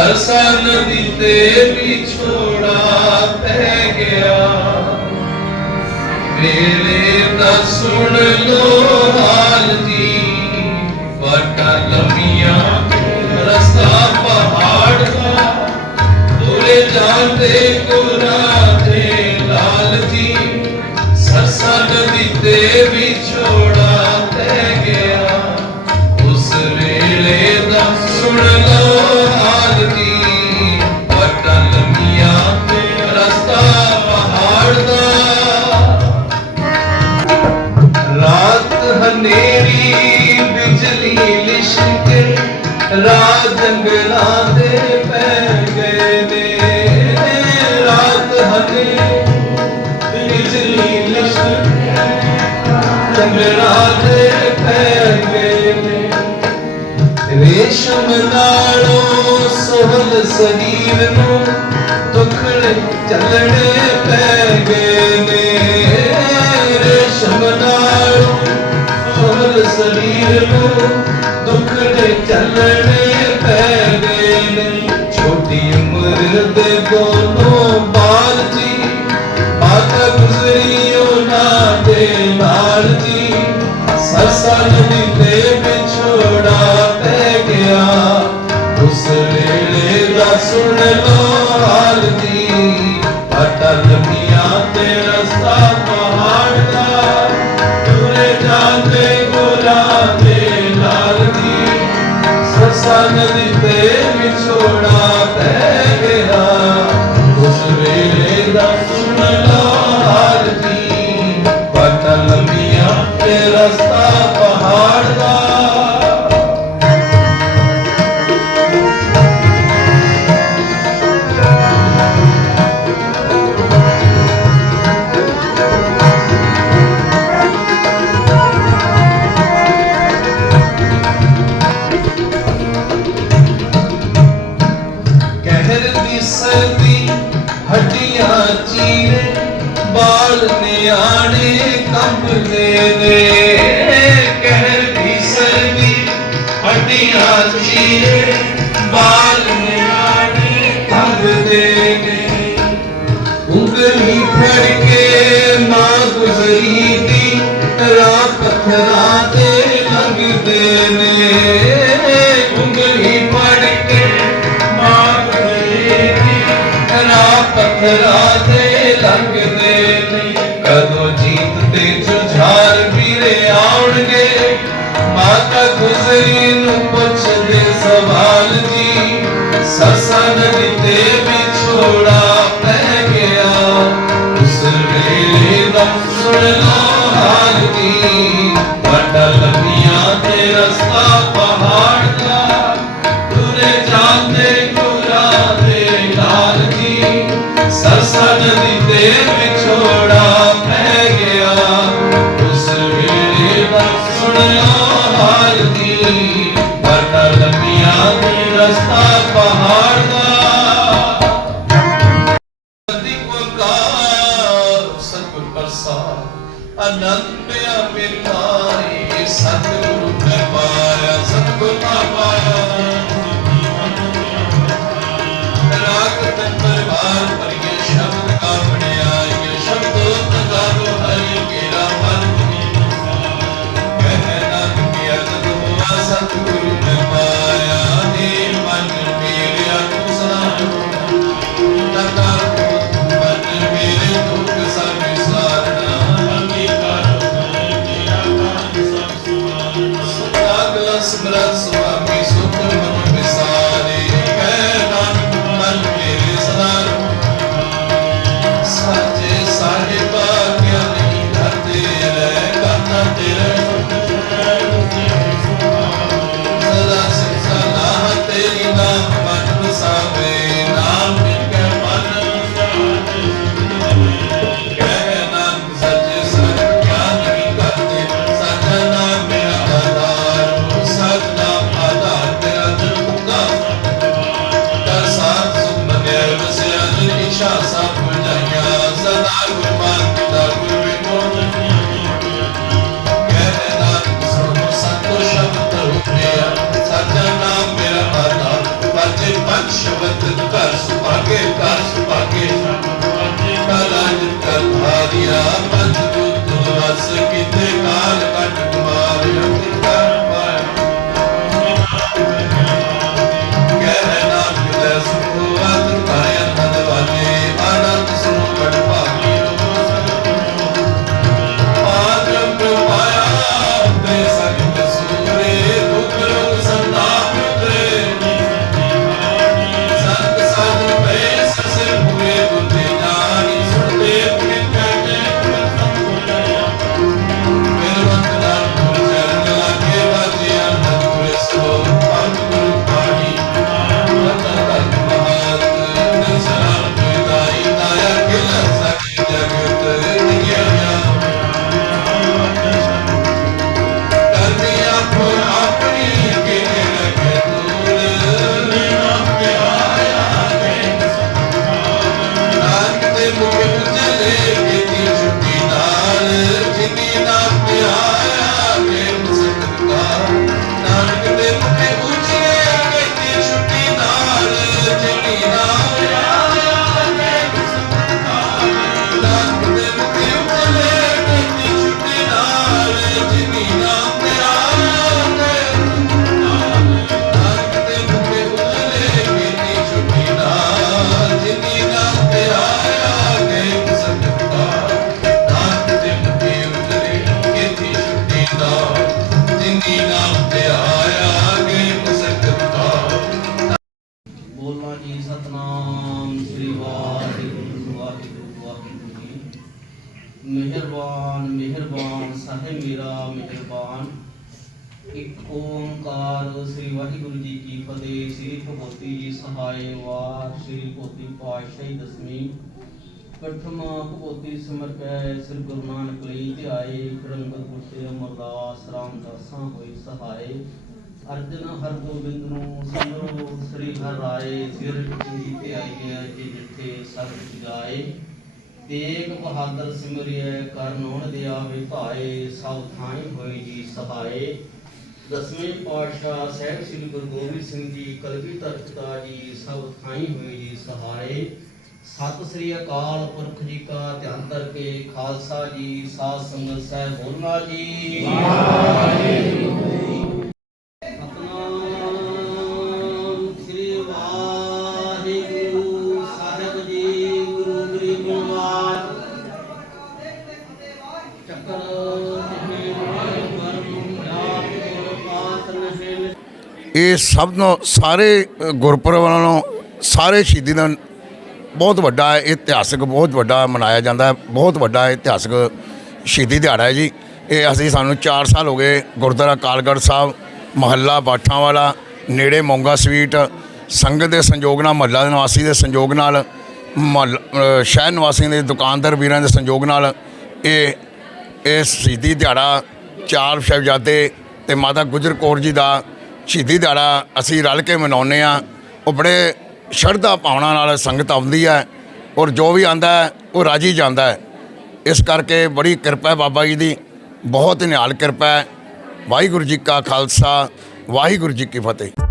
ਸਰਸਾ ਨਦੀ ਤੇ ਵਿਛੋੜਾ ਪੈ ਗਿਆ। ਵੇਲੇ ਦਾ ਸੁਣ ਲੋਹਾ ਲੰਗਰਾਂ ਤੇ ਫੈਲ ਗਏ ਨੇ ਰੇਸ਼ਮ ਨਾਲੋਂ ਸੋਹਲ ਸਰੀਰ ਨੂੰ ਟੁਕੜੇ ਚੱਲਣੇ ਪੈ ਗਏ ਨੇ। ਰੇਸ਼ਮ ਨਾਲੋਂ ਸੋਹਲ ਸਰੀਰ ਨੂੰ ਯਾਰਾਂ ਤੇਰੇ ਲੱਗਦੇ ਨੇ ਉਂਗਲੀ ਫੜ ਕੇ ਮਾਰ ਦੇ ਦੀ ਨਾ ਪਥਰਾ ਤੇ ਪਾਤਸ਼ਾਹੀ ਦਸਵੀਂ, ਪ੍ਰਥਮ ਭਗਵਤੀ ਸਿਮਰ ਕੈ, ਸ੍ਰੀ ਗੁਰੂ ਨਾਨਕ ਲਈ ਧਿਆਏ ਕਰੰਗਤ ਗੁਰਤੇ ਅਮਰਦਾਸ ਰਾਮਦਾਸਾਂ ਹੋਈ ਸਹਾਇ ਅਰਜਨ ਹਰ ਗੋਬਿੰਦ ਨੂੰ ਸਿਮਰੋ ਸ੍ਰੀ ਹਰਿ ਰਾਏ, ਸਿਰ ਜੀ ਧਿਆਈ ਗਿਆ ਜੀ ਜਿੱਥੇ ਸਭ ਜਾਏ। ਤੇਗ ਬਹਾਦਰ ਸਿਮਰਿਐ ਕਰ ਨੋਣ ਭਾਏ, ਸਭ ਥਾਈ ਹੋਈ ਜੀ ਸਹਾਏ। ਦਸਵੇਂ ਪਾਤਸ਼ਾਹ ਸਾਹਿਬ ਸ੍ਰੀ ਗੁਰੂ ਗੋਬਿੰਦ ਸਿੰਘ ਜੀ ਕਲਗੀਧਰ ਪਿਤਾ ਜੀ ਸਭ ਥਾਈ ਹੋਏ ਜੀ ਸਹਾਰੇ। ਸਤਿ ਸ੍ਰੀ ਅਕਾਲ ਪੁਰਖ ਜੀ ਕਾ ਧਿਆਨ ਕਰਕੇ ਖਾਲਸਾ ਜੀ, ਸਾਧ ਸੰਗਤ ਸਾਹਿਬ ਬੋਲਣਾ ਜੀ। ਸਤਨਾਮ ਇਹ ਸਭ ਨੂੰ ਸਾਰੇ ਅ, ਗੁਰਪੁਰਬ ਨਾਲੋਂ ਸਾਰੇ ਸ਼ਹੀਦੀ ਦਾ ਬਹੁਤ ਵੱਡਾ ਇਤਿਹਾਸਕ ਬਹੁਤ ਵੱਡਾ ਮਨਾਇਆ ਜਾਂਦਾ ਹੈ ਬਹੁਤ ਵੱਡਾ ਇਤਿਹਾਸਕ ਸ਼ਹੀਦੀ ਦਿਹਾੜਾ ਹੈ ਜੀ। ਇਹ ਅਸੀਂ ਸਾਨੂੰ 4 ਸਾਲ ਹੋ ਗਏ ਗੁਰਦੁਆਰਾ ਕਾਲਗੜ੍ਹ ਸਾਹਿਬ ਮਹੱਲਾ ਬਾਠਾਂ ਵਾਲਾ ਨੇੜੇ ਮੋਂਗਾ ਸਵੀਟ ਸੰਗਤ ਦੇ ਸੰਯੋਗ ਨਾਲ ਮਹੱਲਾ ਦੇ ਨਿਵਾਸੀ ਦੇ ਸੰਯੋਗ ਨਾਲ ਮਹੱਲ- ਸ਼ਹਿਰ ਨਿਵਾਸੀਆਂ ਦੇ ਦੁਕਾਨਦਾਰ ਵੀਰਾਂ ਦੇ ਸੰਯੋਗ ਨਾਲ ਇਹ ਇਹ ਸ਼ਹੀਦੀ ਦਿਹਾੜਾ ਚਾਰ ਸਾਹਿਬਜ਼ਾਦੇ ਤੇ ਮਾਤਾ ਗੁਜਰ ਕੌਰ ਜੀ ਦਾ ਸ਼ਹੀਦੀ ਦਿਹਾੜਾ ਅਸੀਂ ਰਲ ਕੇ ਮਨਾਉਂਦੇ ਆ ਉਹ ਬੜੇ ਸ਼ਰਧਾ ਭਾਵਨਾ ਨਾਲ ਸੰਗਤ ਆਉਂਦੀ ਹੈ ਔਰ ਜੋ ਵੀ ਆਂਦਾ ਉਹ ਰਾਜੀ ਜਾਂਦਾ ਹੈ। ਇਸ ਕਰਕੇ ਬੜੀ ਕਿਰਪਾ ਹੈ ਬਾਬਾ ਜੀ ਦੀ, ਬਹੁਤ ਨਿਹਾਲ ਕਿਰਪਾ ਹੈ। ਵਾਹਿਗੁਰੂ ਜੀ ਕਾ ਖਾਲਸਾ, ਵਾਹਿਗੁਰੂ ਜੀ ਕੀ ਫਤਿਹ।